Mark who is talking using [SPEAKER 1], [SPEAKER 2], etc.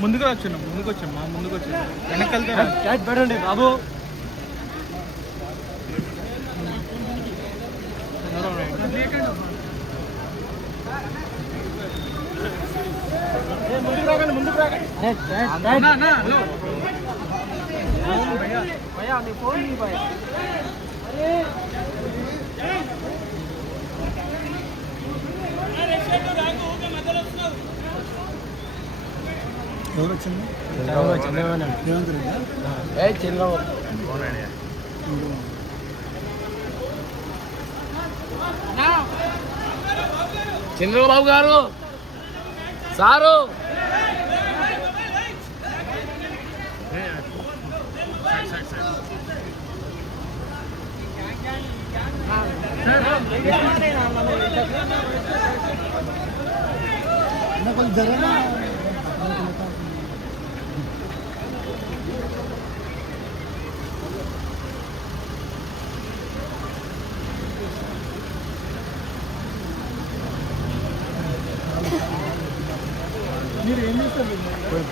[SPEAKER 1] ముందుగా వచ్చాను ముందుకు వచ్చామ్మా ముందుకు వచ్చాను వెనక్కి వెళ్తే
[SPEAKER 2] పెట్టండి బాబు. ముందుకు రాకండి ముందుకు రాకండి. భయ్యా నీ ఫోన్ భయ్యా.
[SPEAKER 1] ఎవరు వచ్చింది? రేవంత్ రెడ్డి?
[SPEAKER 2] చంద్రబాబు గారు. సారు.
[SPEAKER 1] కొంచెం మీరు ఏం చేస్తారు?